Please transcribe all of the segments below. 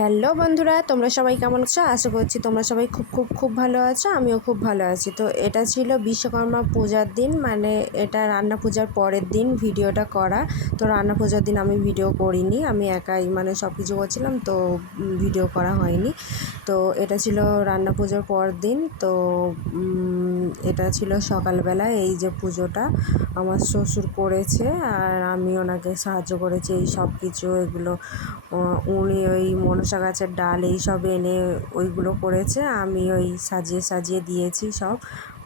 Hello বন্ধুরা, তোমরা সবাই কেমন আছো? আশা করছি তোমরা সবাই খুব খুব খুব ভালো আছো, আমিও খুব ভালো আছি। তো এটা ছিল বিশ্বকর্মা পূজার দিন মানে এটা রান্না পূজার পরের দিন ভিডিওটা করা। তো রান্না পূজার দিন আমি ভিডিও করিনি, আমি একাই মানে সব কিছু করছিলাম, তো ভিডিও করা হয়নি। তো এটা ছিল রান্না পুজোর পর দিন, তো এটা ছিল সকালবেলা, এই যে পুজোটা আমার শ্বশুর করেছে আর আমি ওনাকে সাহায্য করেছি এই সব কিছু, এগুলো উনি ওই মনসা গাছের ডাল এই সব এনে ওইগুলো করেছে, আমি ওই সাজিয়ে সাজিয়ে দিয়েছি সব,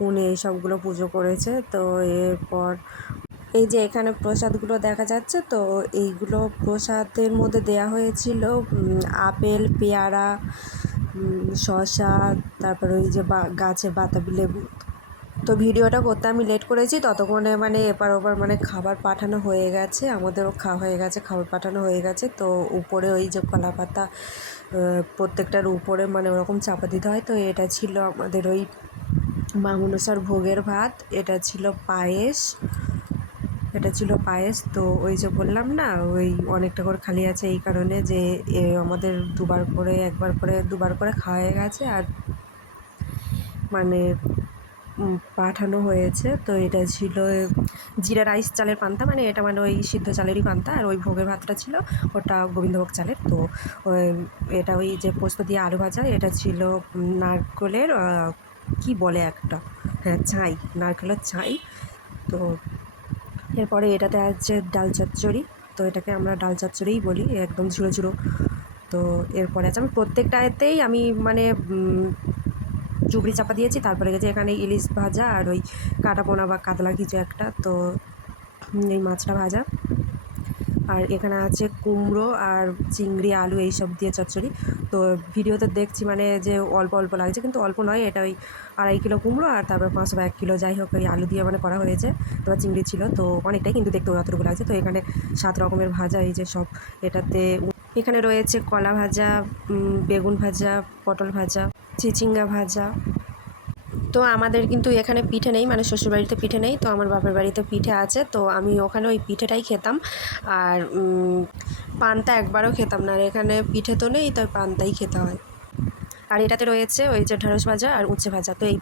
উনি এই সবগুলো পুজো করেছে, তো এরপর এই যে এখানে প্রসাদগুলো দেখা যাচ্ছে, তো এইগুলো প্রসাদের মধ্যে দেয়া হয়েছিল আপেল, পেয়ারা শসা, তারপরে ওই যে গাছে বাতাবি লেবু তো ভিডিওটা করতে আমি লেট করেছি, ততক্ষণে মানে এপার ওপার মানে খাবার পাঠানো হয়ে গেছে, আমাদেরও খাওয়া হয়ে গেছে, খাবার পাঠানো হয়ে গেছে, তো উপরে ওই যে কলা পাতা প্রত্যেকটার উপরে মানে ওরকম চাপা দিতে হয়, তো এটা ছিল আমাদের ওই মা মনসার ভোগের ভাত, এটা ছিল পায়েস, এটা ছিল পায়েস, তো ওই যে বললাম না, ওই অনেকটা করে খালি আছে এই কারণে যে আমাদের দুবার করে, একবার করে, দুবার করে খাওয়া হয়ে গেছে, আর মানে পাঠানো হয়েছে। তো এটা ছিল জিরা রাইস চালের পান্তা মানে এটা মানে ওই সিদ্ধ চালেরই পান্তা, আর ওই ভোগের ভাতটা ছিল ওটা গোবিন্দভোগ চালের। তো এটা ওই যে পোস্ত দিয়ে আলু ভাজা, এটা ছিল নারকেলের কি বলে একটা? হ্যাঁ ছাই, নারকেলের ছাই। তো এরপরে এটাতে আছে ডাল চচ্চড়ি, তো এটাকে আমরা ডাল চচ্চড়িই বলি, একদম ঝুড়ো ঝুড়ো তো এরপরে আছে, আমি প্রত্যেকটাতেই আমি মানে চুবড়ি চাপা দিয়েছি, তারপরে গেছে এখানে ইলিশ ভাজা আর ওই কাটা পোনা বা কাতলা কিছু একটা। তো এই মাছটা ভাজা। আর এখানে আছে কুমড়ো আর চিংড়ি, আলু এইসব দিয়ে চচ্চড়ি। তো ভিডিওতে দেখছি মানে যে অল্প অল্প লাগছে, কিন্তু অল্প নয়, এটা ওই আড়াই কিলো কুমড়ো আর তারপর পাঁচশো বা এক কিলো, যাই হোক, ওই আলু দিয়ে মানে করা হয়েছে, তোমার চিংড়ি ছিল। তো অনেকটাই কিন্তু দেখতে অতটুকু লাগছে। তো এখানে সাত রকমের ভাজা, এই যে সব এটাতে এখানে রয়েছে কলা ভাজা বেগুন ভাজা, পটল ভাজা চিচিঙ্গা ভাজা। তো আমাদের কিন্তু এখানে পিঠে নেই মানে শ্বশুরবাড়িতে পিঠে নেই, তো আমার বাপের বাড়িতে পিঠে আছে, তো আমি ওখানে ওই পিঠেটাই খেতাম। আর পান্তা একবারও খেতাম না, আর এখানে পিঠে তো নেই, তাই পান্তাই খেতে হয়। আর এটাতে রয়েছে ওই যে ঢেঁড়স ভাজা আর উচ্ছে ভাজা, তো এই